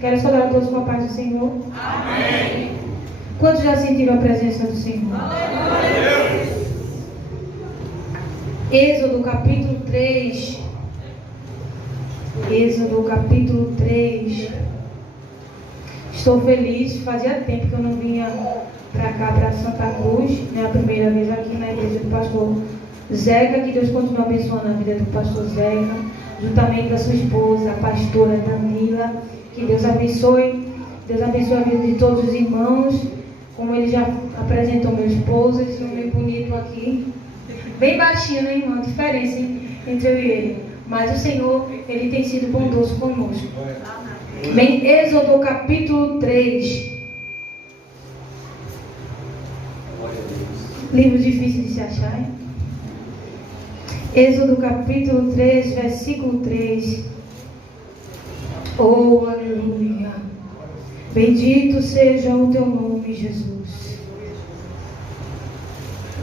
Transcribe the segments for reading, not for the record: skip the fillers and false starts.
Quero saudar a todos com a paz do Senhor. Amém. Quantos já sentiram a presença do Senhor? Aleluia. Êxodo capítulo 3. Êxodo capítulo 3. Estou feliz, fazia tempo que eu não vinha para cá, para Santa Cruz. É a primeira vez aqui na igreja do pastor Zeca. Que Deus continue abençoando a vida do pastor Zeca, juntamente da sua esposa, a pastora Danila. Que Deus abençoe. Deus abençoe a vida de todos os irmãos. Como ele já apresentou meu esposo, esse homem bonito aqui. Bem baixinho, né, irmão? Diferença entre eu e ele. Mas o Senhor, Ele tem sido bondoso conosco. Bem, Êxodo capítulo 3. Livro difícil de se achar, hein? Êxodo capítulo 3, versículo 3. Oh, aleluia. Bendito seja o teu nome, Jesus.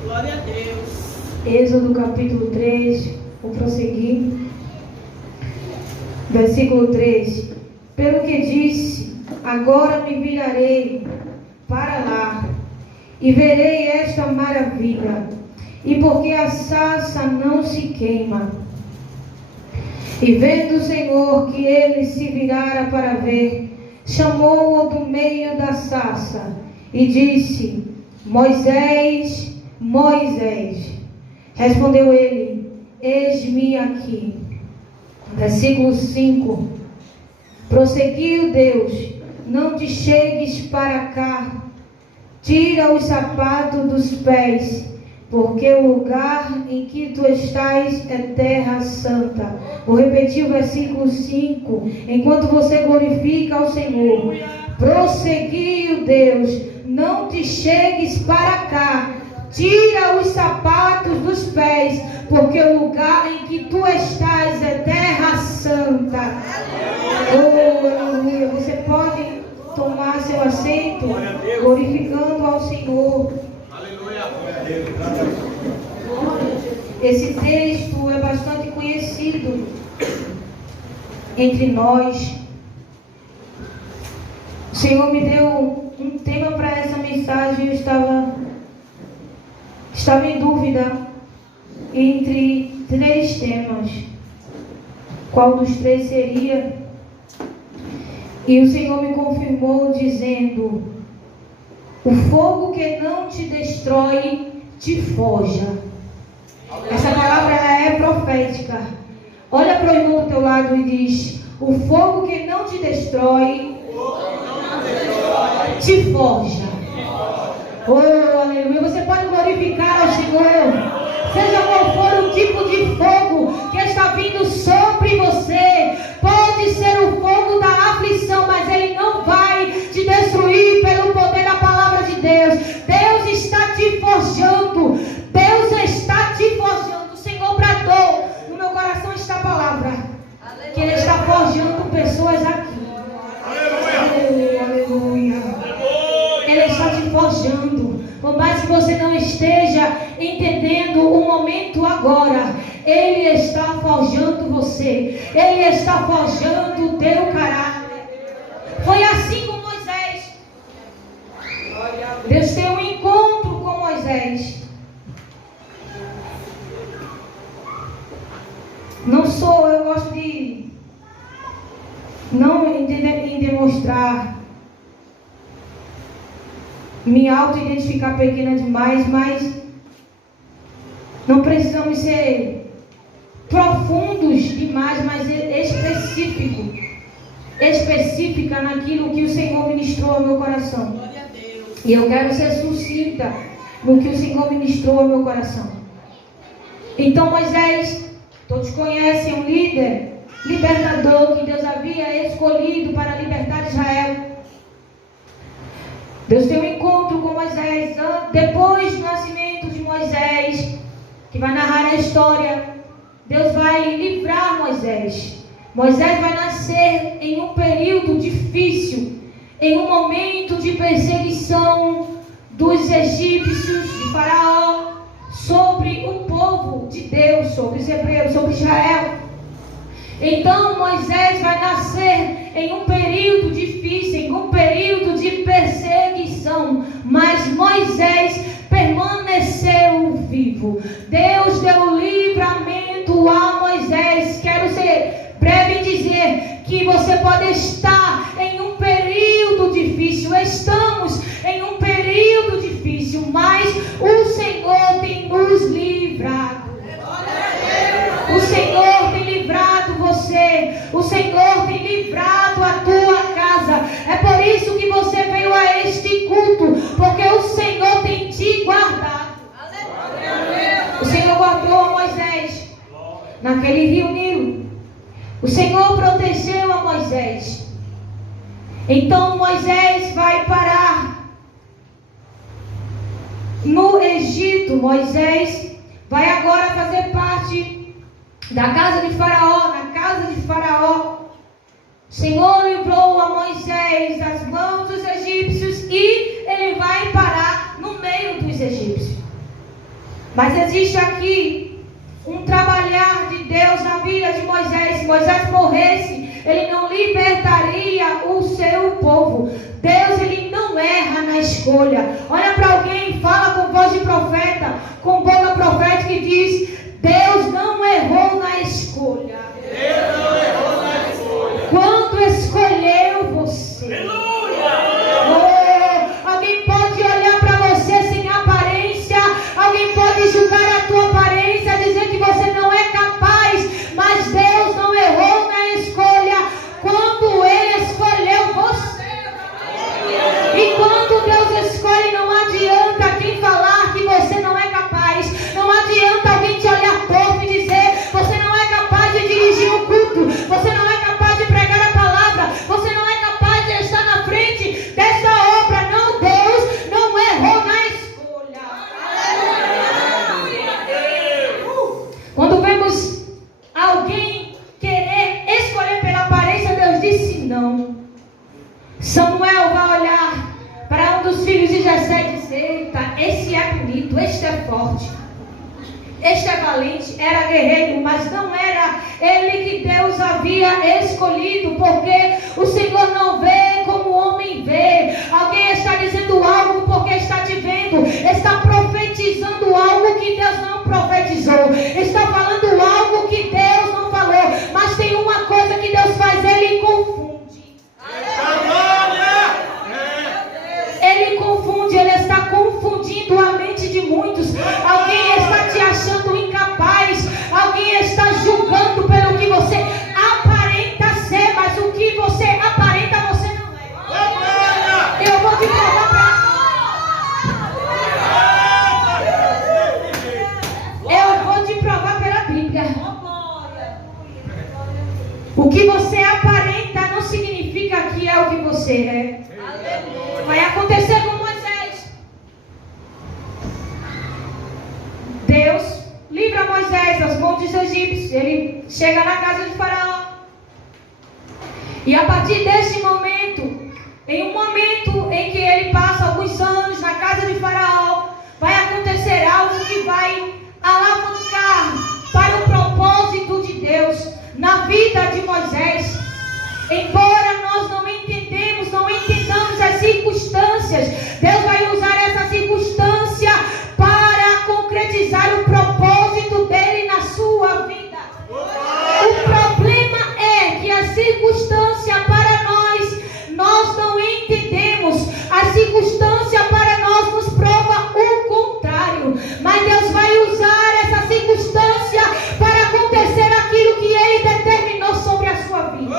Glória a Deus. Êxodo capítulo 3, vou prosseguir. Versículo 3. Pelo que disse, agora me virarei para lá e verei esta maravilha, e porque a sarça não se queima. E vendo o Senhor que ele se virara para ver, chamou-o do meio da sarça e disse: Moisés, Moisés. Respondeu ele: eis-me aqui. Versículo 5. Prosseguiu Deus: não te chegues para cá, tira os sapatos dos pés, porque o lugar em que tu estás é terra santa. Vou repetir o versículo 5, enquanto você glorifica ao Senhor. Prosseguiu Deus: não te chegues para cá, tira os sapatos dos pés, porque o lugar em que tu estás é terra santa. Oh, aleluia. Você pode tomar seu assento, glorificando ao Senhor. Aleluia. Esse texto é bastante conhecido entre nós. O Senhor me deu um tema para essa mensagem. Eu estava em dúvida entre 3 temas. Qual dos 3 seria? E o Senhor me confirmou dizendo: o fogo que não te destrói te forja. Essa palavra ela é profética. Olha para o irmão do teu lado e diz: o fogo que não te destrói te forja. Oh, aleluia. Você pode glorificar ao Senhor. Seja qual for o tipo de fogo que está vindo sobre você, pode ser o fogo da aflição, mas ele não vai te destruir pelo poder da palavra de Deus. Deus está te forjando. Deus está te forjando. O Senhor bradou no meu coração esta palavra, que Ele está forjando pessoas aqui. Aleluia. Aleluia. Ele está te forjando. Por mais que você não esteja entendendo o momento agora, Ele está forjando você. Ele está forjando o teu caráter. Foi assim com Moisés. Deus tem um encontro com Moisés. Eu gosto de não em demonstrar, me auto-identificar pequena demais, mas não precisamos ser profundos demais, mas específica naquilo que o Senhor ministrou ao meu coração. E eu quero ser sucinta no que o Senhor ministrou ao meu coração. Então Moisés, todos conhecem, um líder, libertador que Deus havia escolhido para libertar Israel. Deus tem um encontro com Moisés depois do nascimento de Moisés, que vai narrar a história. Deus vai livrar Moisés. Moisés vai nascer em um período difícil, em um momento de perseguição dos egípcios, de Faraó, sobre o povo de Deus, sobre os hebreus, sobre Israel. Então Moisés vai nascer em um período difícil, em um período de perseguição, mas Moisés permaneceu vivo. Deus deu livramento a Moisés. Quero ser breve em dizer que você pode estar em um período difícil. Estamos em um período difícil, mas o Senhor tem nos livrado. O Senhor tem livrado você. O Senhor tem livrado a tua casa. É por isso que você veio a este culto, porque o Senhor tem te guardado. O Senhor guardou a Moisés naquele rio Nilo. O Senhor protegeu a Moisés. Então Moisés vai parar no Egito. Moisés vai agora fazer parte da casa de Faraó. Na casa de Faraó, o Senhor livrou a Moisés das mãos dos egípcios e ele vai parar no meio dos egípcios. Mas existe aqui um trabalhar de Deus na vida de Moisés. Se Moisés morresse, ele não libertaria o seu povo. Deus, ele não erra na escolha. Olha para alguém, fala com voz de profeta, com boca profética e diz: Deus não errou na escolha. Deus não errou na escolha. Quando escolheu você. Aleluia! Oh, alguém pode olhar para você sem aparência. Alguém pode julgar a tua aparência, dizer que você não é capaz. Mas Deus não errou na escolha quando Ele escolheu você. E quando Deus escolhe, não adianta quem falar que você não é capaz. Não adianta alguém te olhar torto e dizer: você não é capaz de dirigir um culto. Você não é capaz de pregar a palavra. Você não é capaz de estar na frente dessa obra. Não, Deus não errou na escolha. Quando vemos alguém querer escolher pela aparência, Deus disse não. Samuel vai olhar para um dos filhos de Jessé e dizer: eita, esse é bonito, este é forte, este é valente. Era guerreiro, mas não era ele que Deus havia escolhido, porque o Senhor não vê como o homem vê. Alguém está dizendo algo porque está te vendo, está profetizando algo que Deus não profetizou, está falando algo que Deus não falou. Mas tem uma coisa que Deus faz: Ele confunde. Ele confunde, Ele está confundindo a mente de muitos. Alguém está te achando incapaz. Alguém está julgando pelo que você aparenta ser, mas o que você aparenta, você não é. Eu vou te provar pela Bíblia. O que você aparenta não significa que é o que você é. Vai acontecer com Moisés. Deus livra Moisés das mãos dos egípcios. Ele chega na casa de Faraó. E a partir desse momento, em um momento em que ele passa alguns anos na casa de Faraó, vai acontecer algo que vai alavancar para o propósito de Deus na vida de Moisés. Embora nós não entendamos as circunstâncias, Deus vai usar essa circunstância para concretizar o propósito dele na sua vida. O problema é que a circunstância para nós não entendemos. A circunstância para nós nos prova o contrário. Mas Deus vai usar essa circunstância para acontecer aquilo que Ele determinou sobre a sua vida.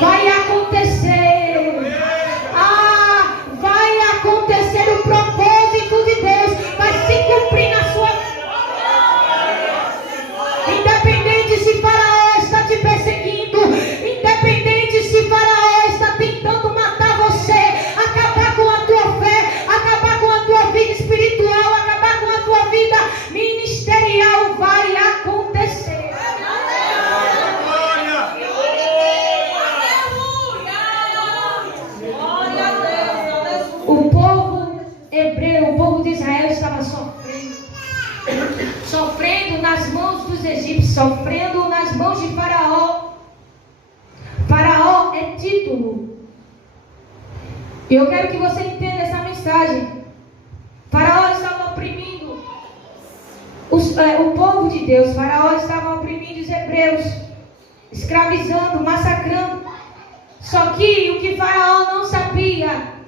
Vai acontecer. Vai acontecer o propósito de Deus. Vai se cumprir na sua vida. Independente se Faraó está te perseguindo, independente se Faraó está tentando matar você, acabar com a tua fé, acabar com a tua vida espiritual, acabar com a tua vida ministerial, vai acontecer. O povo hebreu, o povo de Israel estava sofrendo nas mãos dos egípcios, sofrendo nas mãos de Faraó. Faraó é título. E eu quero que você entenda essa mensagem. Faraó estava oprimindo o povo de Deus. Faraó estava oprimindo os hebreus, escravizando, massacrando. Só que o que Faraó não sabia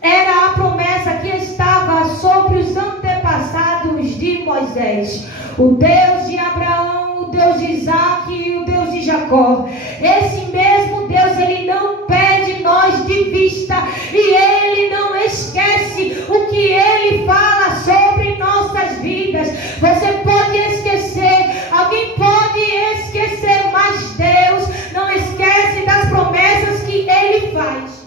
era a promessa que estava sobre os antepassados de Moisés. O Deus de Abraão, o Deus de Isaac e o Deus de Jacó. Esse mesmo Deus, ele não perde nós de vista. E ele não esquece o que ele fala sobre nossas vidas. Você pode esquecer, alguém pode esquecer, mas Deus não esquece das promessas que ele faz.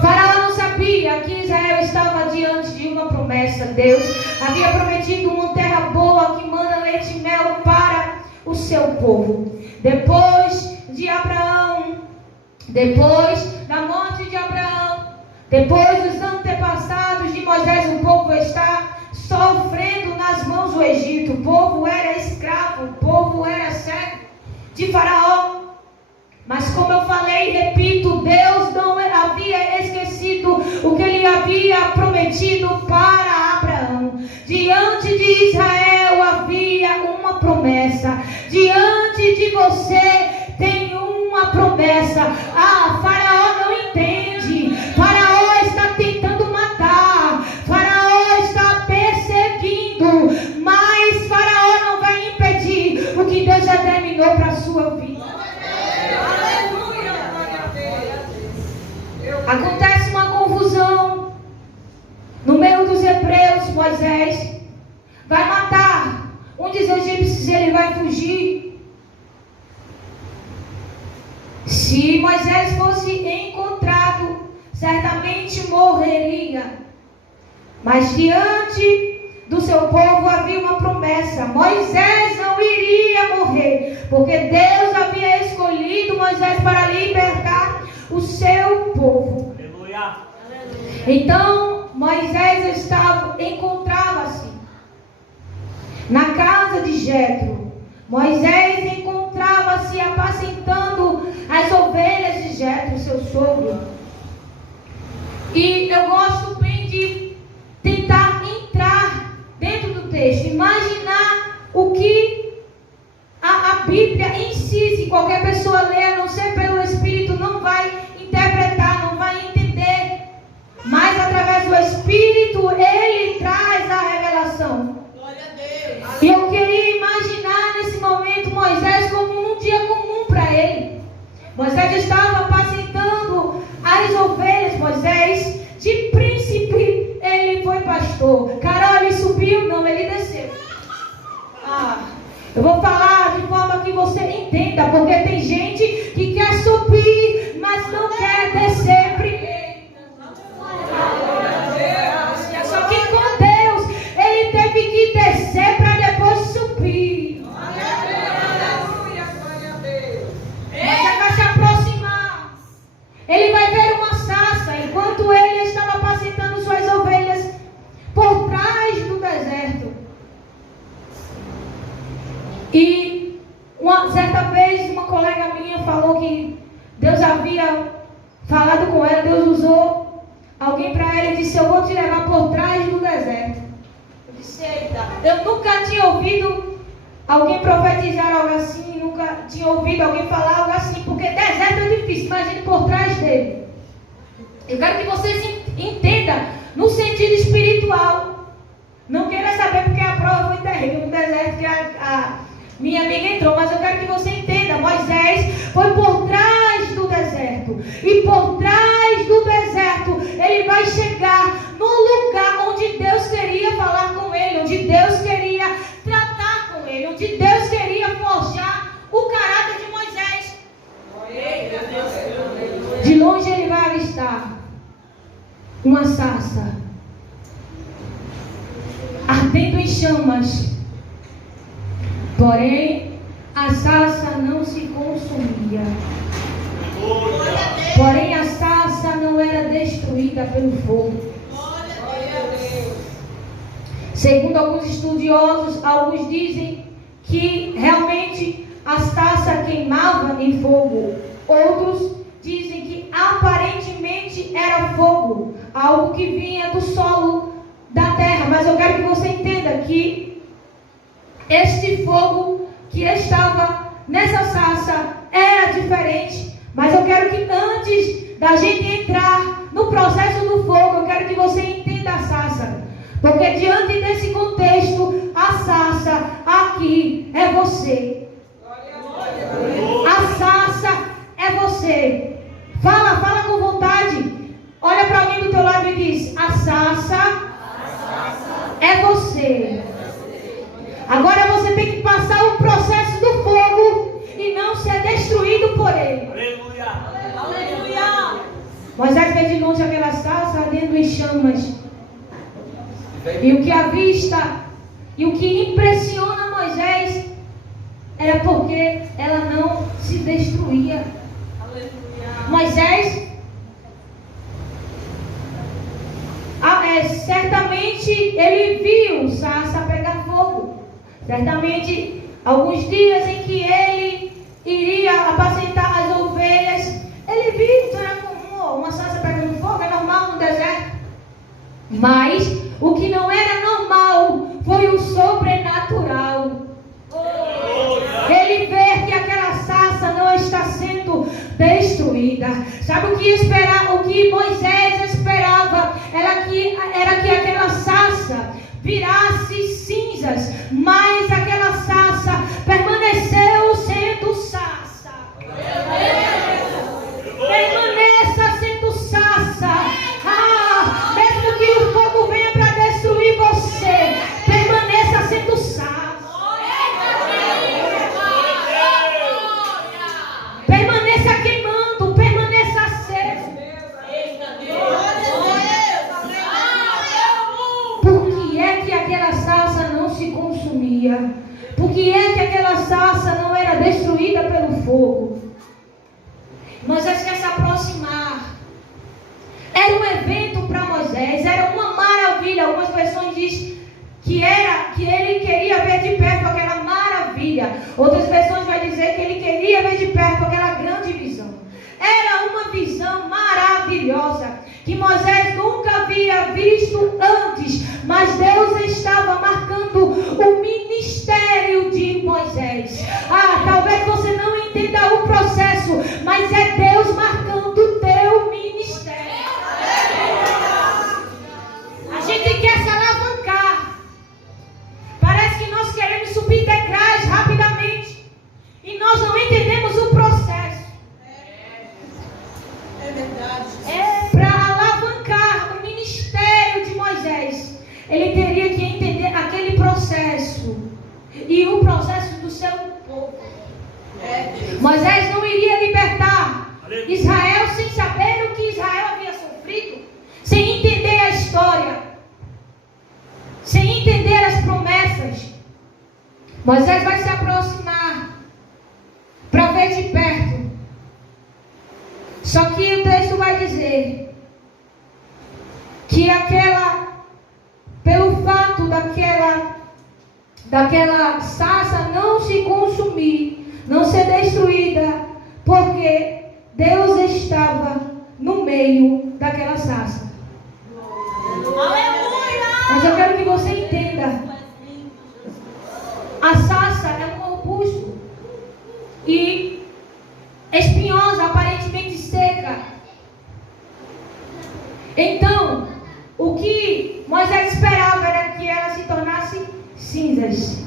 Faraó não sabia que Israel estava diante de uma promessa. Deus havia prometido uma terra boa que manda leite e mel para o seu povo. Depois de Abraão, depois da morte de Abraão, depois dos antepassados de Moisés, o povo está sofrendo nas mãos do Egito. O povo era escravo, o povo era servo de Faraó. Mas como eu falei e repito, Deus não havia esquecido o que ele havia prometido para Abraão. Diante de Israel havia uma promessa. Diante de você tem uma promessa. Faraó não entende. Faraó está tentando matar. Faraó está perseguindo. Mas Faraó não vai impedir o que Deus já terminou para a sua vida. Acontece uma confusão no meio dos hebreus. Moisés vai matar um dos egípcios, ele vai fugir. Se Moisés fosse encontrado, certamente morreria. Mas diante do seu povo havia uma promessa. Moisés não iria morrer, porque Deus havia escolhido Moisés para libertar o seu povo. Aleluia. Então Moisés encontrava-se na casa de Jetro. Moisés encontrava-se apacentando as ovelhas de Jetro, seu sogro. E eu gosto bem de tentar entrar dentro do texto, imaginar o que a Bíblia em si, se qualquer pessoa ler, a não ser pelo Espírito, não vai interpretar, não vai entender. Mas através do Espírito, ele traz a revelação. Glória a Deus. E eu queria imaginar nesse momento Moisés como um dia comum para ele. Moisés estava apacentando as ovelhas. Moisés, de príncipe, ele foi pastor. Carol, ele subiu? Não, ele desceu. Eu vou falar de forma que você entenda, porque tem gente que quer subir, mas não quer descer primeiro. Só que com Deus, ele teve que descer para depois subir. Você vai se aproximar. Ele vai ver uma sarça, enquanto ele estava apacentando suas ovelhas por trás do deserto. E certa vez uma colega minha falou que Deus havia falado com ela. Deus usou alguém para ela e disse: eu vou te levar por trás do deserto. Eu disse: eita, eu nunca tinha ouvido alguém profetizar algo assim, nunca tinha ouvido alguém falar algo assim, porque deserto é difícil, imagine por trás dele. Eu quero que vocês entendam no sentido espiritual. Não queira saber porque a prova foi terrível no deserto que a minha amiga entrou, mas eu quero que você entenda. Moisés foi por trás do deserto, e por trás do deserto ele vai chegar no lugar onde Deus queria falar com ele, onde Deus queria tratar com ele, onde Deus queria forjar o caráter de Moisés. De longe ele vai avistar uma sarça ardendo em chamas. Porém, a sarça não se consumia. Porém, a sarça não era destruída pelo fogo. Segundo alguns estudiosos, alguns dizem que realmente a sarça queimava em fogo. Outros dizem que aparentemente era fogo, algo que vinha do solo da terra. Mas eu quero que você entenda que este fogo que estava nessa sarça era diferente. Mas eu quero que antes da gente entrar no processo do fogo, eu quero que você entenda a sarça. Porque diante desse contexto, a sarça aqui é você. A sarça é você. Fala com vontade. Olha para alguém do teu lado e diz: a sarça é você. Agora você tem que passar o processo do fogo e não ser destruído por ele. Aleluia. Aleluia. Moisés fez de longe aquela sarça ardendo em chamas. E o que avista e o que impressiona Moisés era porque ela não se destruía. Aleluia. Moisés, certamente ele viu sarça pegar fogo. Certamente alguns dias em que ele iria apacentar as ovelhas, ele viu, então era comum, uma sarça pegando fogo, é normal no deserto. Mas o que não era normal foi o sobrenatural. Ele vê que aquela sarça não está sendo destruída. Sabe o que Moisés esperava? Era que aquela sarça virasse cinzas, mas aquela sarça permaneceu sendo sarça. Permaneça sendo sarça. Mesmo que o fogo venha para destruir você, permaneça sendo sarça. Permaneça queimando, permaneça aceso. Por que é que aquela sarça não se consumia? Por que é que aquela sarça não era destruída pelo fogo? Moisés quer se aproximar. Era um evento para Moisés, era uma maravilha. Algumas versões dizem que ele queria ver de perto aquela maravilha. Outras versões vai dizer que ele queria ver de perto aquela grande visão. Era uma visão maravilhosa que Moisés nunca havia visto antes, mas Deus estava marcando o ministério de Moisés. Talvez você não entenda o processo, mas é Deus marcando o teu ministério. A gente quer se alavancar. Parece que nós queremos subir degraus rapidamente e nós não entendemos o processo. É verdade. Para alavancar o ministério de Moisés, ele teria que entender aquele processo e o processo do seu povo. Moisés não iria libertar Israel sem saber o que Israel havia sofrido, sem entender a história, sem entender as promessas. Moisés vai se aproximar para ver de perto. Só que o texto vai dizer que pelo fato daquela sarça não se consumir, não ser destruída, porque Deus estava no meio daquela sarça. Aleluia! Mas eu quero que você entenda. A sarça é um arbusto e espinhosa, aparentemente seca. Então, o que Moisés esperava era que ela se tornasse cinzas,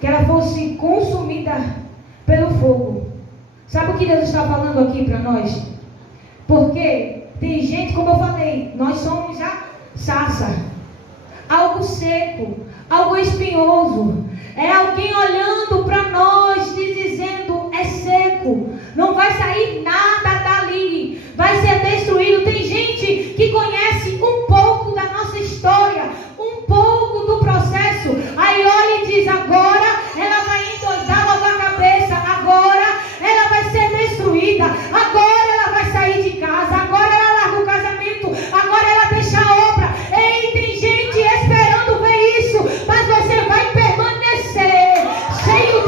que ela fosse consumida pelo fogo. Sabe o que Deus está falando aqui para nós? Porque tem gente, como eu falei, nós somos a sarça, algo seco, algo espinhoso. É alguém olhando para nós e dizendo: é seco, não vai sair nada dali, vai ser destruído. Tem gente que conhece um pouco da nossa história, um pouco do processo, aí olha e diz: agora ela vai endoidar logo a cabeça, agora ela vai ser destruída, agora ela vai sair de casa, agora ela larga o casamento, agora ela deixa a obra. Ei, tem gente esperando ver isso, mas você vai permanecer cheio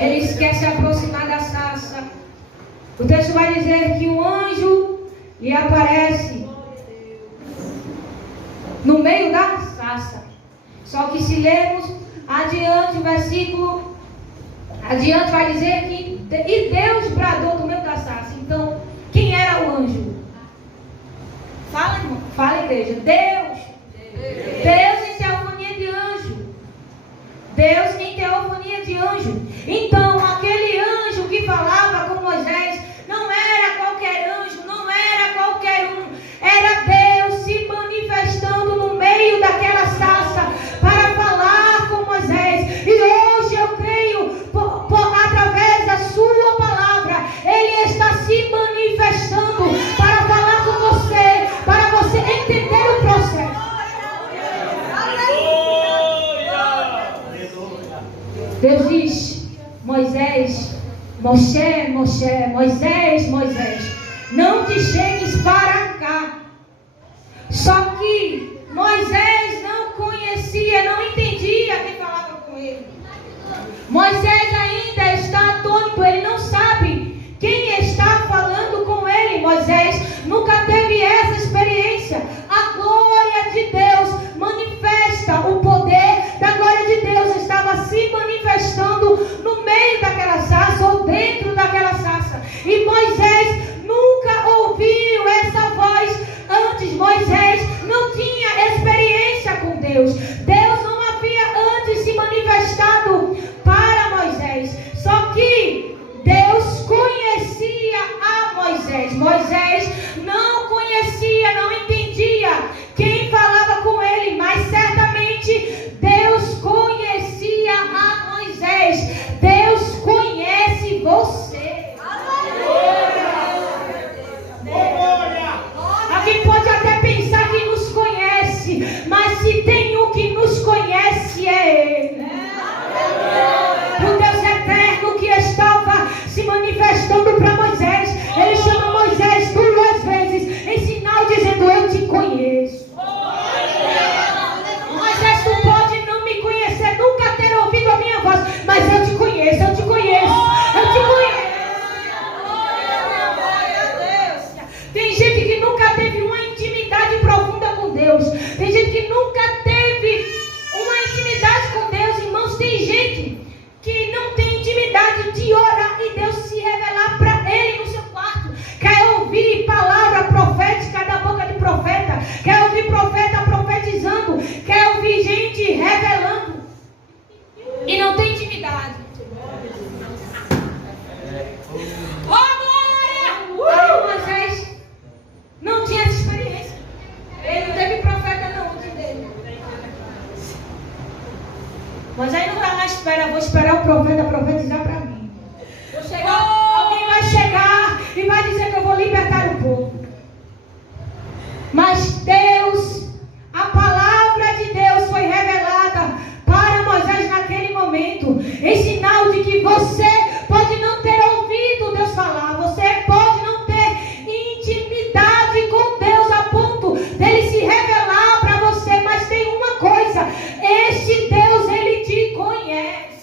Ele quer se aproximar da sarça. O texto vai dizer que um anjo lhe aparece no meio da sarça. Só que se lermos adiante o versículo, adiante vai dizer que e Deus bradou do meio da sarça. Então, quem era o anjo? Fala, irmão. Fala, igreja. Deus em teofonia de anjo. Deus em teofonia de anjo. Então, aquele anjo que falava com Moisés não era qualquer anjo, não era qualquer um. Era Deus se manifestando no meio daquela sarça para falar com Moisés. E hoje eu creio, através da sua palavra, Ele está se manifestando para falar com você, para você entender o processo. Deus diz, Moisés, Moisés, não te chegues para cá. Só que Moisés não conhecia, não entendia quem falava com ele. Moisés ainda está atônito, ele não sabe quem está falando com ele. Moisés nunca teve essa experiência. A glória de Deus manifesta, o poder da glória de Deus estava se manifestando no meio daquela sarça ou dentro daquela sarça. E Moisés nunca ouviu essa voz antes. Moisés não tinha experiência com Deus. Deus não havia antes se manifestado para Moisés. Só que Deus conhecia a Moisés. Moisés não conhecia, não entendia quem falava com ele, mas certamente Deus conhecia a Moisés. Deus conhece você. Alguém pode até pensar que nos conhece, mas se tem um que nos conhece é Ele. O Deus eterno que estava se manifestando para Moisés. Ele chama Moisés 2 vezes em sinal dizendo: eu te conheço. Moisés, tu pode não me conhecer, nunca ter ouvido a minha voz, mas eu te conheço, eu te conheço, eu te conheço. Tem gente que nunca teve uma intimidade profunda com Deus. Tem gente que nunca teve uma intimidade com Deus, irmãos. Tem gente que não tem intimidade de orar e Deus se revelar para ele no seu quarto. Quer ouvir palavra profética da boca de profeta, quer ouvir profeta profetizando, quer ouvir gente revelando e não tem intimidade. Moisés não tinha essa experiência. Ele não teve profeta não antes dele. Moisés não está na espera. Vou esperar o profeta profetizar para mim. Vou chegar, alguém vai chegar e vai dizer que eu vou libertar o povo. Mas Deus, a palavra de Deus foi revelada para Moisés naquele momento, em sinal de que você pode não ter ouvido Deus falar, você pode não ter intimidade com Deus a ponto dele se revelar para você, mas tem uma coisa: este Deus, ele te conhece.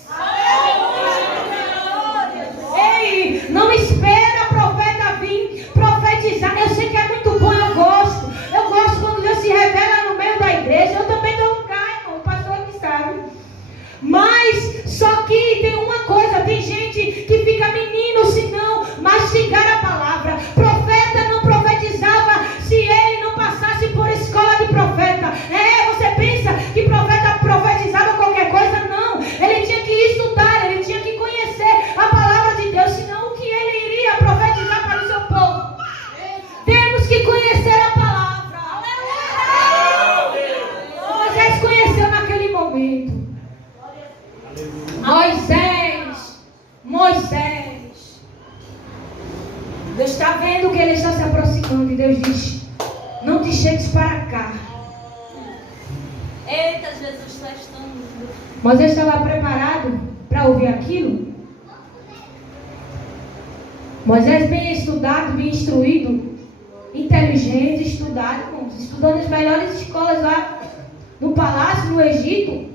Ei, não espera profeta vir profetizar. Eu sei que é muito bom, eu gosto quando Deus se revela no meio da igreja. Eu também dou um caio, o pastor que sabe. Mas só que tem uma coisa: tem gente que fica menino se não mastigar a palavra. Profeta não profetizava se ele não passasse por escola de profeta. Você pensa que profeta profetizava qualquer coisa? Não, ele tinha que estudar, ele tinha que conhecer a palavra de Deus, senão o que ele iria profetizar para o seu povo? Temos que conhecer a palavra. Moisés conheceu naquele momento. Moisés, Deus está vendo que ele está se aproximando e Deus diz: não te chegues para cá. Eita, Jesus, nós estamos. Moisés estava preparado para ouvir aquilo? Moisés bem estudado, bem instruído, inteligente, estudado, estudando nas melhores escolas lá no palácio, no Egito.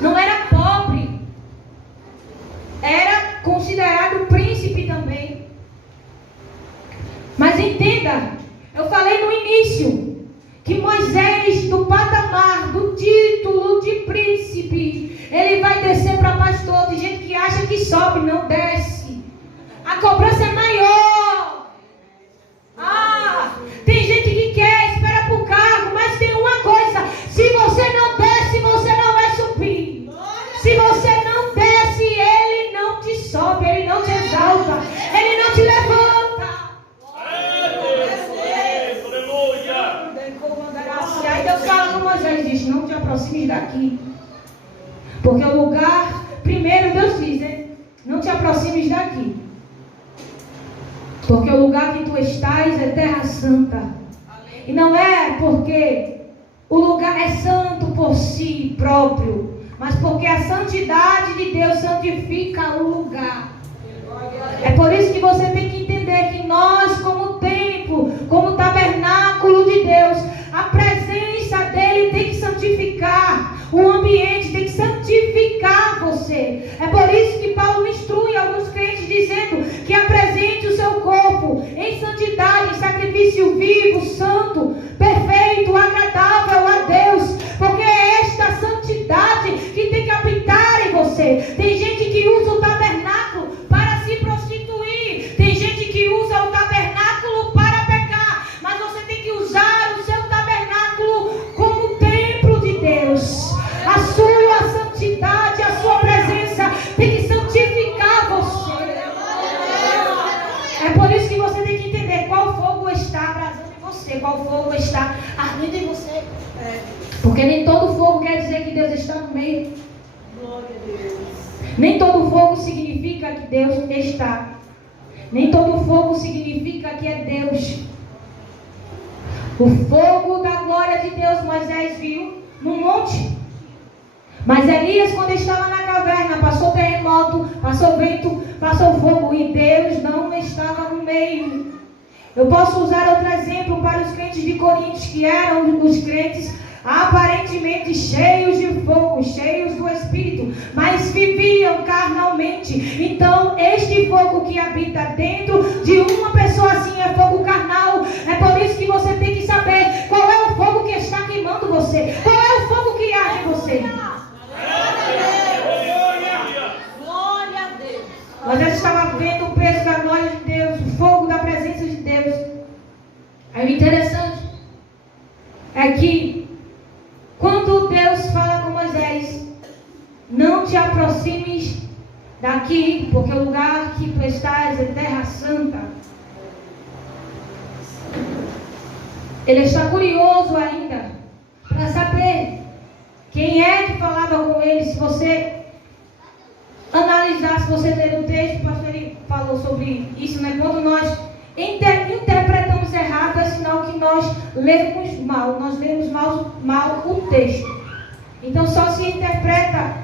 Não era pobre. vida. Eu falei no início que Moisés, do patamar, do título de príncipe, ele vai descer para pastor. Tem gente que acha que sobe, não desce. A cobrança é maior. Tem gente que quer, espera por cargo, mas tem uma coisa: se você não desce, você não vai subir. Se você não desce, ele não te sobe, ele não te exalta, ele não te levanta. Aí Deus fala com Moisés, diz: não te aproximes daqui. Porque o lugar, primeiro Deus diz, né? Não te aproximes daqui. Porque o lugar que tu estás é terra santa. E não é porque o lugar é santo por si próprio, mas porque a santidade de Deus santifica o lugar. É por isso que você tem que entender que nós, como templo, como tabernáculo de Deus, a presença dele tem que santificar o ambiente, tem que santificar você. É por isso que Paulo instrui alguns crentes dizendo que apresente o seu corpo em santidade, em sacrifício vivo, santo, perfeito, agradável a Deus, porque é esta santidade que tem que habitar em você. Tem gente que usa o tabernáculo para se prostituir, tem gente que usa o tabernáculo para pecar, mas você tem que usar o seu tabernáculo como templo de Deus. A sua santidade, a sua presença tem que santificar você. É por isso que você tem que entender qual fogo está abrasando em você, qual fogo está ardendo em você. Porque nem todo fogo quer dizer que Deus está no meio. Glória a Deus. Nem todo fogo significa que Deus está. Nem todo fogo significa que é Deus. O fogo da glória de Deus Moisés viu no monte. Mas Elias, quando estava na caverna, passou terremoto, passou vento, passou fogo, e Deus não estava no meio. Eu posso usar outro exemplo para os crentes de Coríntios, que eram os crentes aparentemente cheios de fogo, cheios do Espírito, mas viviam carnalmente. Então este fogo que habita dentro de uma pessoa assim é fogo carnal. É por isso que você tem que saber qual é o fogo que está queimando você, qual é o fogo que arde em você. Glória a Deus. Nós já estava vendo o peso da glória de Deus, o fogo da presença de Deus. Aí o interessante é que quando Deus fala com Moisés, não te aproximes daqui, porque o lugar que tu estás é terra santa. Ele está curioso ainda para saber quem é que falava com ele. Se você analisar, se você ler o texto, o pastor ele falou sobre isso, né? Quando nós interpretamos errado, é sinal que nós lemos mal. Nós lemos mal o texto. Então só se interpreta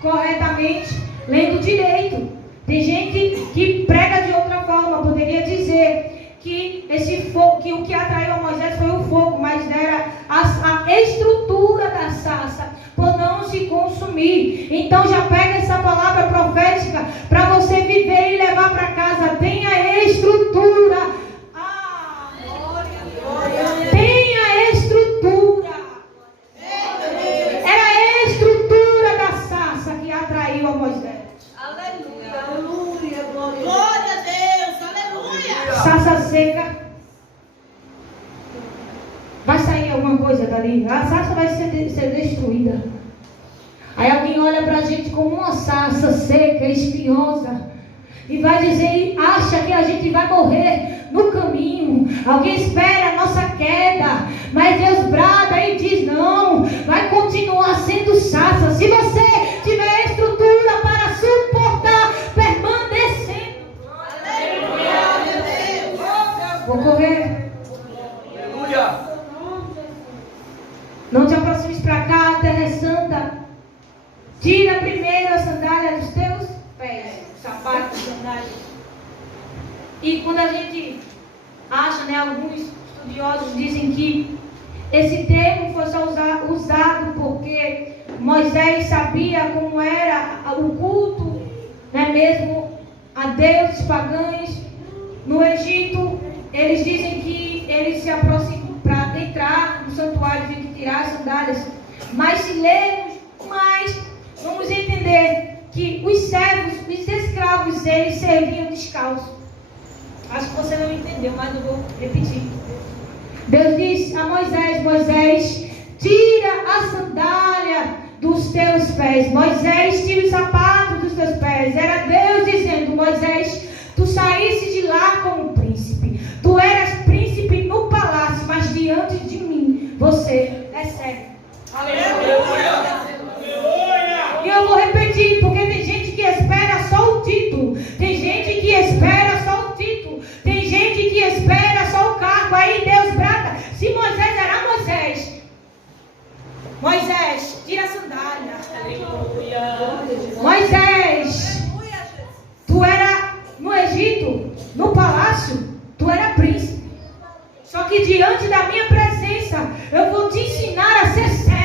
corretamente lendo direito. Tem gente que prega de outra forma. Poderia dizer que esse fogo, que o que atraiu a Moisés foi o fogo, mas era a estrutura da sarça, por não se consumir. Então já pega essa palavra profética para você viver e levar para casa. Tenha estrutura. Tenha estrutura. Era a estrutura da sarça que atraiu a Moisés. Aleluia, aleluia, glória a Deus, aleluia. Sarça seca. Vai sair alguma coisa dali. A sarça vai ser destruída. Aí alguém olha pra gente como uma sarça seca, espinhosa, e vai dizer, acha que a gente vai morrer no caminho. Alguém espera a nossa queda, mas Deus brada e diz, não, vai continuar sendo sarça. Se você tiver estrutura para suportar, permanecendo. Aleluia. Vou correr. Aleluia. Não te aproximes para cá, a terra é santa. Tira primeiro a sandália dos teus pés, sapatos, sandálias. E quando a gente acha, né, alguns estudiosos dizem que esse termo foi só usado porque Moisés sabia como era o culto, né, mesmo a deuses pagãos no Egito. eles dizem que eles se aproximam para entrar no santuário, tem que tirar as sandálias. Mas se lermos mais, vamos entender que os servos, os escravos, eles serviam descalços. Acho que você não entendeu, mas eu vou repetir. Deus disse a Moisés: Moisés, tira a sandália dos teus pés. Moisés, tira os sapatos dos teus pés. Era Deus dizendo: Moisés, tu saísse de lá como príncipe. Tu eras príncipe no palácio, mas diante de mim você é servo. Aleluia! E eu vou repetir, porque tem gente que espera só o título. Tem gente que espera só o título. Tem gente que espera só o cargo. Aí Deus brada. Se Moisés era Moisés, Moisés, tira a sandália. Moisés, tu era no Egito, no palácio, tu era príncipe. Só que diante da minha presença, eu vou te ensinar a ser servo.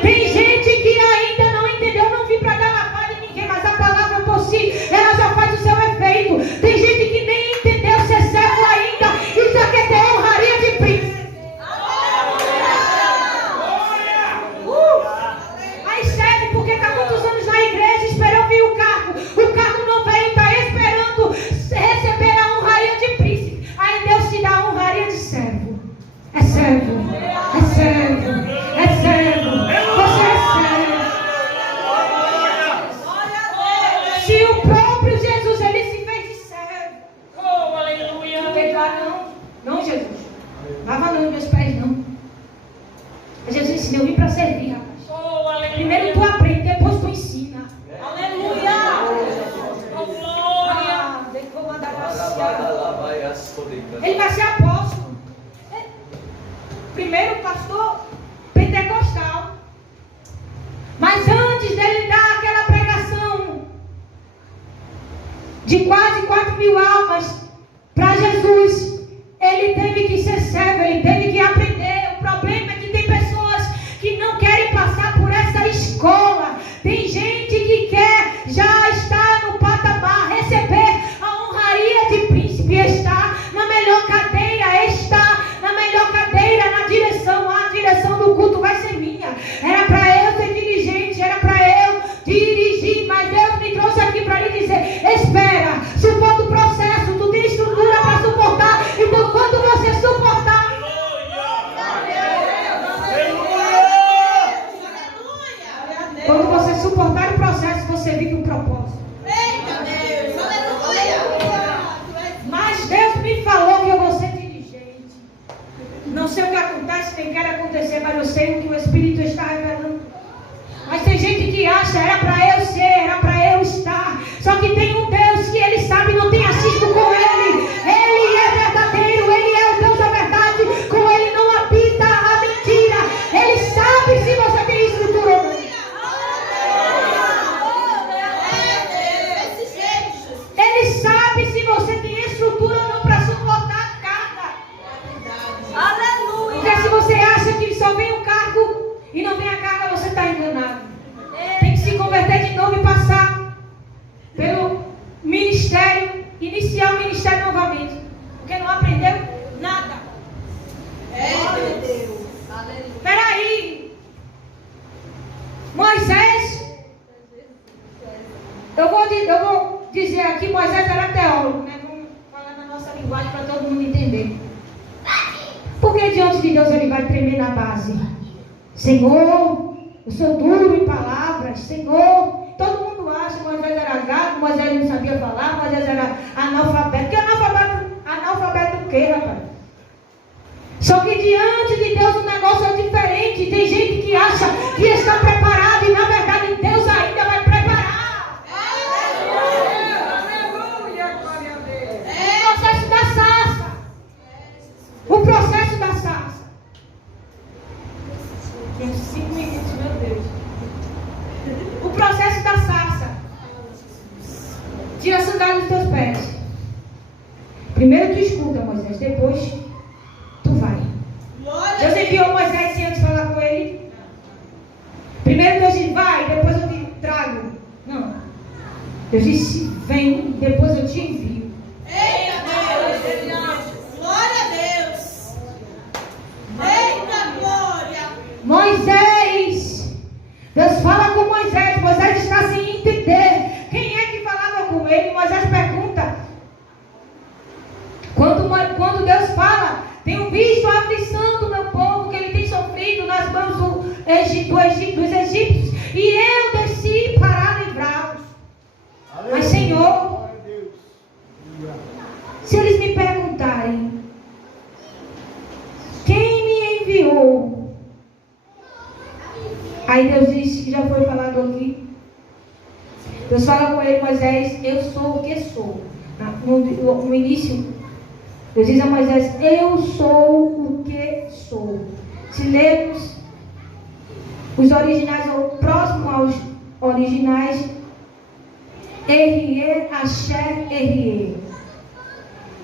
Tem gente que ainda não entendeu, não vim para dar lapada em ninguém, mas a palavra por si, ela já faz o seu efeito. Tem gente que nem entendeu ser servo ainda e já quer ter honraria de príncipe. Aí serve porque está muitos anos na igreja, esperou vir o cargo não veio, está esperando receber a honraria de príncipe. Aí Deus te dá a honraria de servo. É servo, é servo, é servo. Você é servo. Se o próprio Jesus, ele se fez de servo. Oh, aleluia. Porque lá não Jesus. Lava não meus pés não. Jesus ensinou, eu vim para servir, rapaz. Oh, aleluia. Primeiro tu aprende, depois tu ensina. Aleluia. Oh, glória. Ele vai ser apóstolo. Primeiro pastor pentecostal. Mas antes dele dar aquela pregação de quase 4.000 almas para Jesus, ele teve que ser servo, ele teve que aprender. O problema é que tem pessoas que não querem passar por essa escola. Tem gente que quer já estar no patamar, receber a honraria de príncipe, estar na melhor cadeira, estar na melhor cadeira, na direção. A direção do culto vai ser minha. Era para eu ser dirigente, era para eu dirigir, mas Deus me trouxe aqui para lhe dizer: espera, suporta o processo, tu tem estrutura para suportar. Então quando você suportar, quando você suportar o processo, você vive um propósito. Eita Deus, aleluia. Mas Deus me falou que eu vou ser dirigente. Não sei o que acontece, nem quer acontecer, mas eu sei o que o Espírito está revelando. Mas tem gente que acha, era para eu ser, era para eu estar. Só que tem um Deus que ele sabe, não tem acisco com ele. Ele é verdadeiro, ele é o Deus da verdade. Com ele não habita a mentira. Ele sabe se você tem estrutura ou não. Ele sabe se você tem estrutura ou não para suportar a carga. Aleluia. Porque se você acha que só vem o cargo e não vem a carga, você está enganado. Tem que se converter de novo e passar pelo ministério, iniciar o ministério novamente. Porque não aprendeu nada. Glória a Deus. Aleluia. Espera aí. Moisés, eu vou dizer aqui, Moisés era teólogo, né? Vamos falar na nossa linguagem para todo mundo entender. Porque diante de Deus ele vai tremer na base. Senhor, eu sou duro em palavras. Senhor, todo mundo acha que Moisés era gago, Moisés não sabia falar, Moisés era analfabeto. Que analfabeto o quê, rapaz? Só que diante de Deus o negócio é diferente. Tem gente que acha que está preparado e na verdade Deus ainda vai preparar. Aleluia, glória a Deus. O processo da sarça. O processo da sarça. Tem 5 minutos, meu Deus. O processo da sarça. Tira a sandália dos teus pés. Primeiro tu escuta, Moisés, depois tu vai. Deus enviou Moisés sem antes falar com ele. Primeiro Deus diz, vai, depois eu te trago. Não. Deus disse, vem, depois eu te envio. Eita Deus! Glória a Deus! Eita glória! Moisés, Deus fala com Moisés, Moisés está sem entender. Quem é que falava com ele? Moisés pergunta. Quando Deus fala, tenho visto a aflição do meu povo, que ele tem sofrido nas mãos dos egípcios, e eu desci para livrá-los. Mas Senhor, se eles me perguntarem, quem me enviou? Aí Deus disse, que já foi falado aqui, Deus fala com ele, Moisés, eu sou o que sou. No início, Deus diz a Moisés, eu sou o que sou. Se lermos os originais, ou próximo aos originais, Erie, Asher, Erie,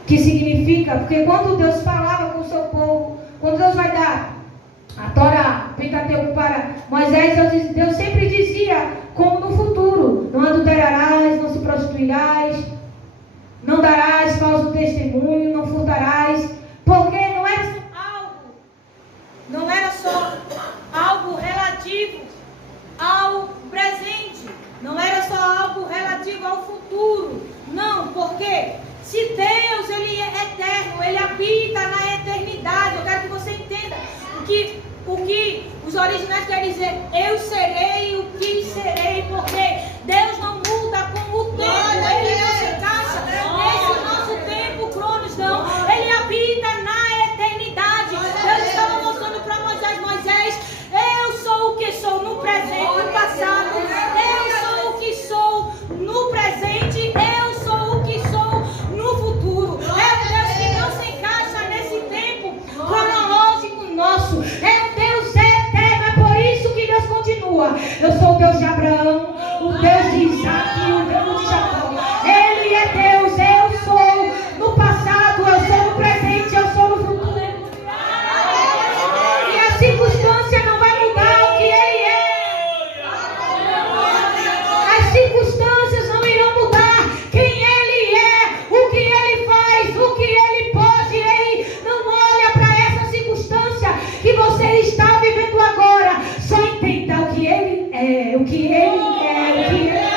que significa, porque quando Deus falava com o seu povo, quando Deus vai dar a Torá, Pentateuco para Moisés, Deus sempre dizia, como no futuro, não adulterarás, não se prostituirás, não darás falso testemunho, não furtarás, porque não era só algo relativo ao presente, não era só algo relativo ao futuro, não, porque se Deus, ele é eterno, ele habita na eternidade. Eu quero que você entenda o que os originais querem dizer, eu serei o que serei, porque Deus não muda com o tempo, ele não se encaixa nesse nosso tempo, Cronos, não, ele habita na eternidade. Deus estava mostrando para Moisés, eu sou o que sou no presente, no passado, eu sou o que sou no presente, eu sou o que sou no futuro. É um Deus que não se encaixa nesse tempo cronológico nosso, é um Deus eterno, é por isso que Deus continua. Eu sou o Deus de Abraão, o Deus de Isaac e o Deus de Jacó. Ele é Deus, eu sou no passado, eu sou no presente, eu sou no futuro. E a circunstância não vai mudar o que Ele é. As circunstâncias não irão mudar quem Ele é, o que Ele faz, o que Ele pode. Ele não olha para essa circunstância que você está vivendo agora. Só entenda o que Ele é, o que Ele é, o que Ele é.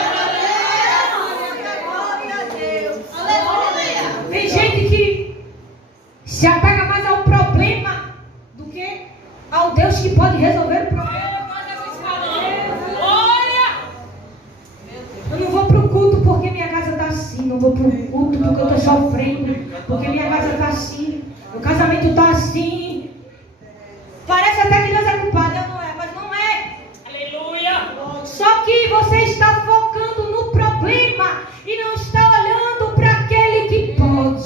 Tem gente que se apega mais ao problema do que ao Deus que pode resolver o problema. Eu não vou para o culto porque minha casa está assim. Não vou para o culto porque eu estou sofrendo. Porque minha casa está assim. Meu casamento está assim. Parece até que Deus é culpado. Eu não é, mas não é. Aleluia. Só que você está focando no problema e não está olhando para aquele que pode.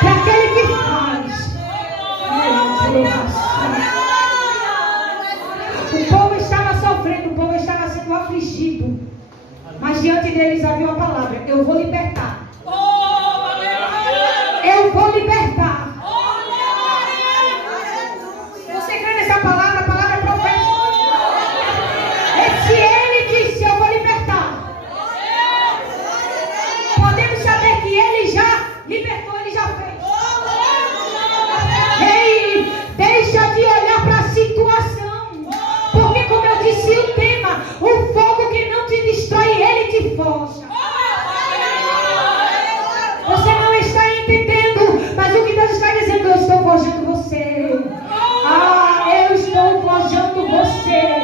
Para aquele que faz. O povo estava sofrendo, o povo estava sendo afligido. Mas diante deles havia uma palavra: eu vou libertar. Eu vou libertar. Você crê nessa palavra? A palavra é profética. Se ele disse, eu vou libertar, podemos saber que ele já libertou, ele já fez. Ei, deixa de olhar para a situação, porque como eu disse o tema, o fogo que não te destrói, ele te forja. Você não está entendendo, mas o que Deus está dizendo, eu estou forjando você. Eu estou forjando você.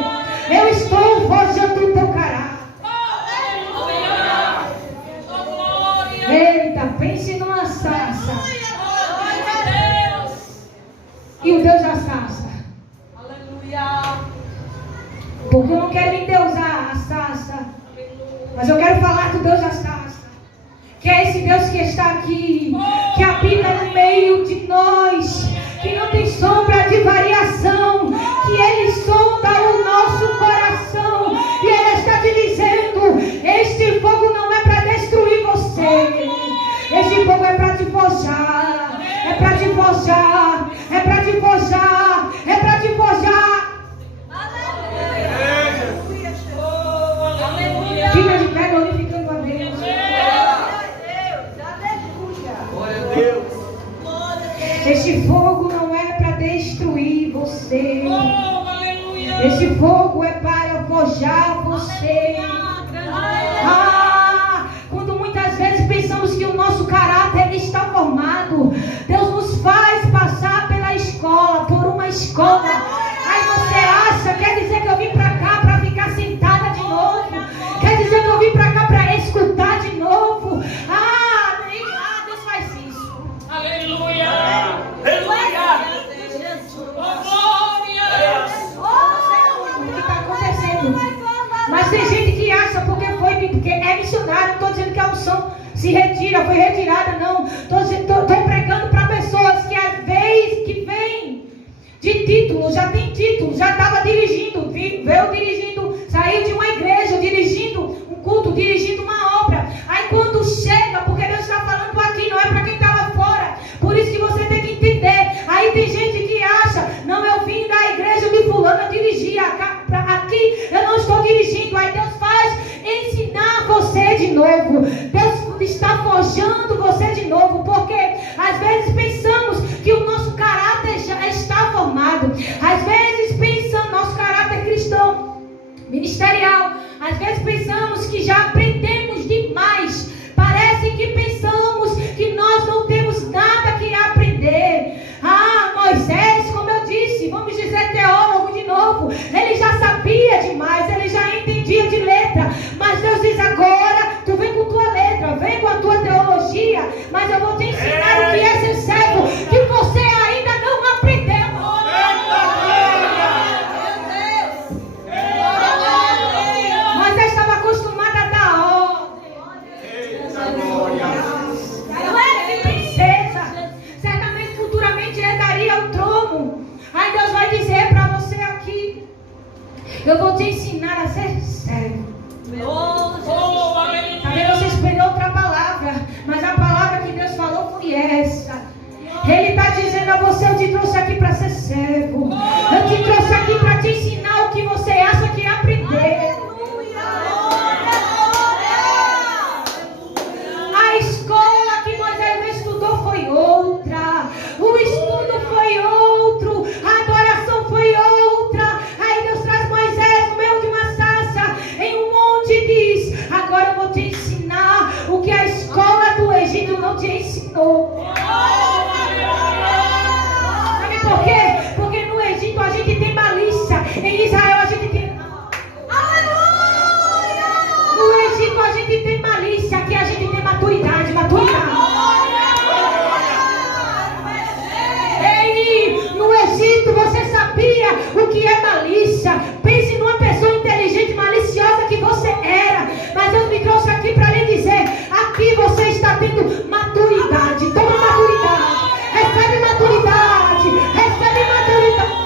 Eu estou forjando o teu caráter. Eita, pense numa sarça. E o Deus da sarça. Porque eu não quero endeusar a sarça, mas eu quero falar do Deus da sarça, que é esse Deus que está aqui, que habita no meio de nós, que não tem sombra de variação, que Ele sonda o nosso coração, e Ele está te dizendo: este fogo não é para destruir você, este fogo é para te forjar, é para te forjar, é para te forjar, é para te forjar. Fica de pé, glorifica. você. Oh, aleluia. Esse fogo é para forjar você. Quando muitas vezes pensamos que o nosso caráter ele está formado, Deus nos faz passar pela escola, por uma escola. Aí você acha, quer dizer que eu vim para cá para ficar sentada de novo? Quer dizer que eu vim para cá para escutar de novo? Deus faz isso. Aleluia. Aleluia. Oh, glória. O que está acontecendo? Mas tem gente que acha porque é missionário. Não estou dizendo que a unção se retira, foi retirada, não. Estou pregando para pessoas que às vezes que vem de título, já tem título, já estava dirigindo, veio dirigindo, saiu de uma igreja, dirigindo um culto, dirigindo uma obra. Aí quando chega, porque Deus está falando aqui, não é para quem estava fora. Por isso que você tem que entender. Aí tem gente que acha, não, eu vim da igreja de fulano, eu dirigi, aqui eu não estou dirigindo. Aí Deus faz ensinar você de novo. Deus está forjando você de novo, porque às vezes pensamos que o nosso caráter já está formado. Às vezes pensamos nosso caráter cristão, ministerial. Às vezes pensamos que já aprendemos demais. Parece que pensamos que nós não temos nada que aprender. Moisés, como eu disse, vamos dizer teólogo de novo, ele já sabia demais, ele já entendia de letra. Mas Deus diz agora, tu vem com tua letra, vem com a tua teologia, mas eu vou te ensinar o que é ser servo, que você ainda não aprendeu. Moisés estava acostumado a dar ordem. Princesa, certamente futuramente herdaria o trono. Aí Deus vai dizer para você aqui: eu vou te ensinar a ser servo. Talvez você esperou outra palavra, mas a palavra que Deus falou foi essa. Ele está dizendo a você: eu te trouxe aqui para ser servo. Eu te trouxe aqui para te ensinar o que você acha que aprender. A escola que Moisés estudou foi outra, o estudo foi outro, a adoração foi outra. Aí Deus traz Moisés no meio de uma sarça, em um monte, e diz: agora eu vou te ensinar o que a escola do Egito não te ensinou. Sabe por quê? Porque no Egito a gente tem malícia, em Israel a gente tem... No Egito a gente tem malícia, aqui a gente tem maturidade. Ei, no Egito você sabia o que é malícia. Pense numa pessoa inteligente, maliciosa que você era. Mas Deus me trouxe aqui para lhe dizer: aqui você está tendo maturidade. Toma maturidade. Recebe maturidade. Recebe maturidade.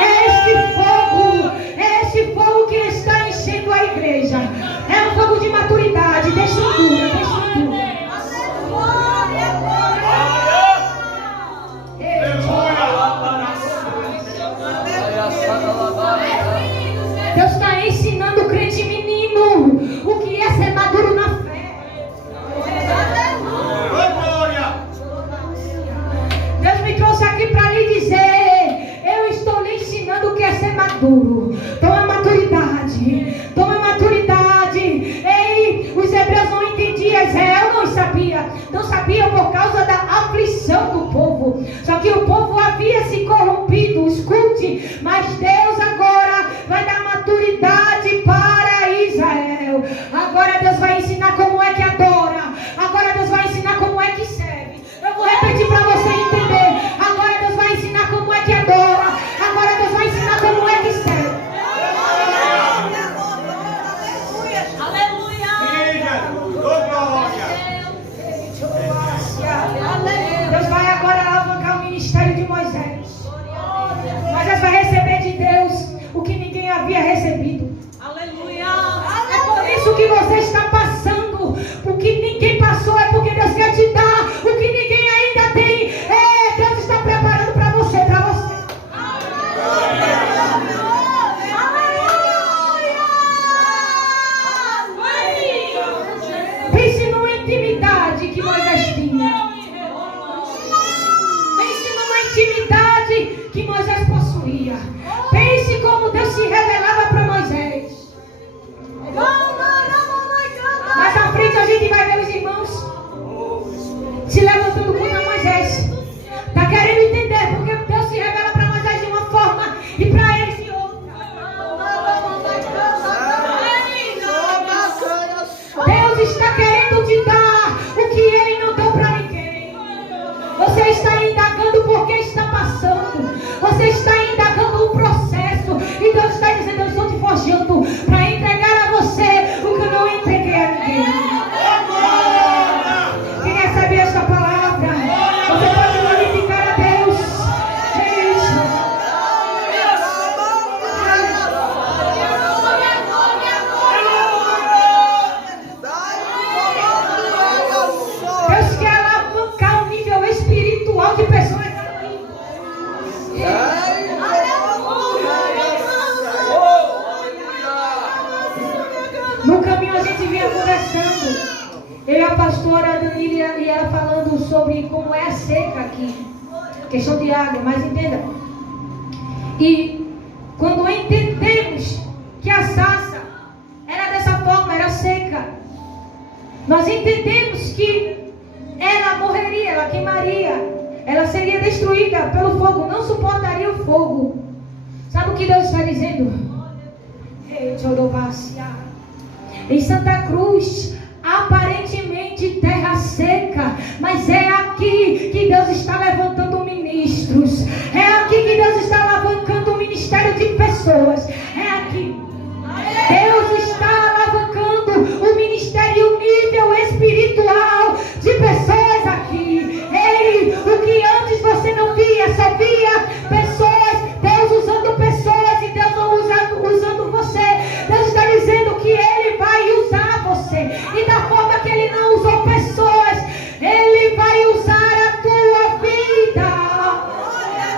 É este fogo que está enchendo a igreja. É um fogo de maturidade, de estrutura, de estrutura. Deus está ensinando o crente menino o que é ser maduro na fé. Deus me trouxe aqui para lhe dizer: eu estou lhe ensinando o que é ser maduro. Toma maturidade. Toma maturidade. Ei, os hebreus não entendiam. Israel não sabia por causa da aflição do povo. Só que o povo havia se corrompido. Escute, mas Deus agora vai dar maturidade para Israel. Agora Deus vai ensinar como é que adora. Agora Deus vai ensinar como é que serve. Eu vou repetir para você entender. Agora Deus vai ensinar como é que adora. Agora Deus vai ensinar como é que serve. Deus vai agora alavancar o ministério de Moisés. Moisés vai receber de Deus o que ninguém havia recebido. É por isso que você está passando o que ninguém passou. É porque Deus quer te dar o que ninguém ainda tem. Deus está preparando para você, Pense numa intimidade que Moisés tinha. Eu e a pastora Danila e ela falando sobre como é a seca aqui. Questão de água, mas entenda. E quando entendemos que a sarça era dessa forma, era seca, nós entendemos que ela morreria, ela queimaria, ela seria destruída pelo fogo, não suportaria o fogo. Sabe o que Deus está dizendo? Em Santa Cruz, aparentemente terra seca, mas é aqui que Deus está levantando ministros, é aqui que Deus está alavancando o ministério de pessoas, é aqui. Deus está alavancando o ministério e o nível espiritual de pessoas aqui. Ei, o que antes você não via, só via pessoas, Deus usando pessoas e Deus não usando você. Deus está dizendo que Ele vai usar você. E da forma que Ele não usou pessoas, Ele vai usar a tua vida.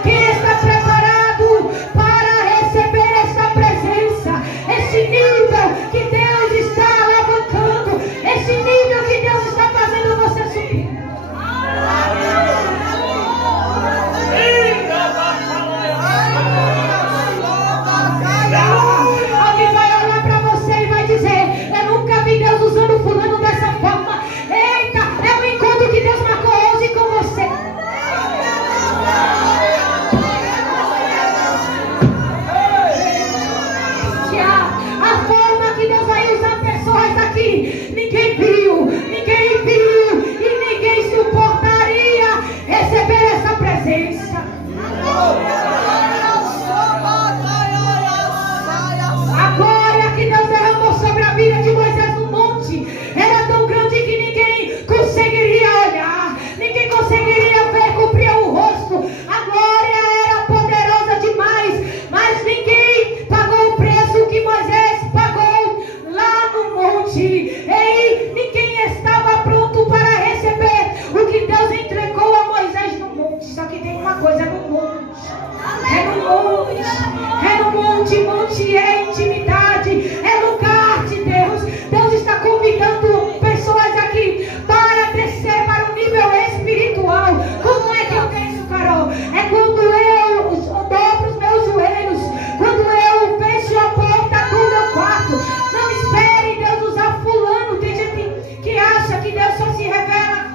Quem está preparado para receber essa presença, esse nível que Deus está alavancando, esse nível que Deus está fazendo você subir? Alguém vai olhar para você e vai dizer: eu nunca vi Deus usando fulano dessa forma. Eita, é o encontro que Deus marcou hoje com você. A forma que Deus vai usar pessoas aqui, ninguém viu e ninguém suportaria receber essa presença. A glória que Deus derramou sobre a vida de Moisés no monte era tão grande que ninguém conseguiria olhar, ninguém conseguiria ver, cobrir o rosto. A glória era poderosa demais, mas ninguém pagou o preço que Moisés pagou lá no monte. Ei, ninguém estava pronto para receber o que Deus entregou a Moisés no monte. Só que tem uma coisa: no monte. É no monte. Monte é intimidade, é lugar de Deus. Deus está convidando pessoas aqui para descer para o nível espiritual. Como é que eu desço, Carol? É quando eu dobro os meus joelhos, quando eu fecho a porta do meu quarto. Não espere Deus usar fulano. Tem gente que acha que Deus só se revela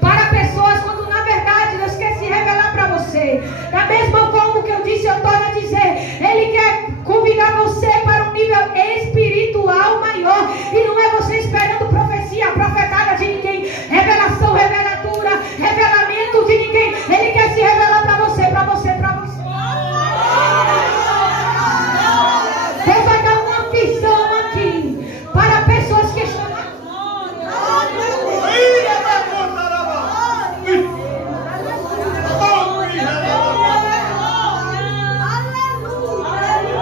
para pessoas, quando na verdade Deus quer se revelar para você. Da mesma forma que eu disse, eu torno a dizer, Ele quer convidar você para um nível espiritual maior. E não é você esperando profecia, profetada de ninguém, revelação, revelatura, revelamento de ninguém. Ele quer se revelar para você, para você, para você. Deus vai dar uma visão aqui para pessoas que estão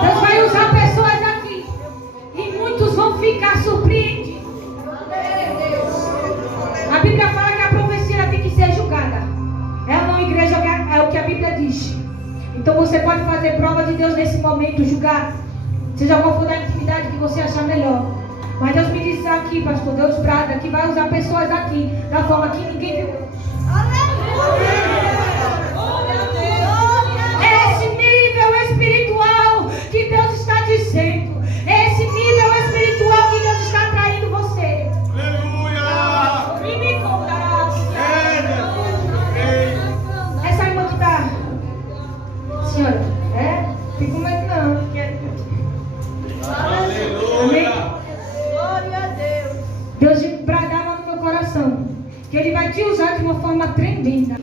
Deus vai usar pessoas aqui e muitos vão ficar surpreendidos. A Bíblia fala que a profecia tem que ser julgada. Ela não, igreja, é o que a Bíblia diz. Então você pode fazer prova de Deus nesse momento, julgar, seja qual for a intimidade que você achar melhor. Mas Deus me disse aqui, pastor, Deus brada, que vai usar pessoas aqui da forma que ninguém viu. Esse nível espiritual que Deus está dizendo, esse nível espiritual que Deus está atraindo você. Aleluia! E me contará. Essa irmã que está, senhora, fica com medo não. Aleluia! Glória a Deus. Deus bradava no meu coração que Ele vai te usar de uma forma tremenda.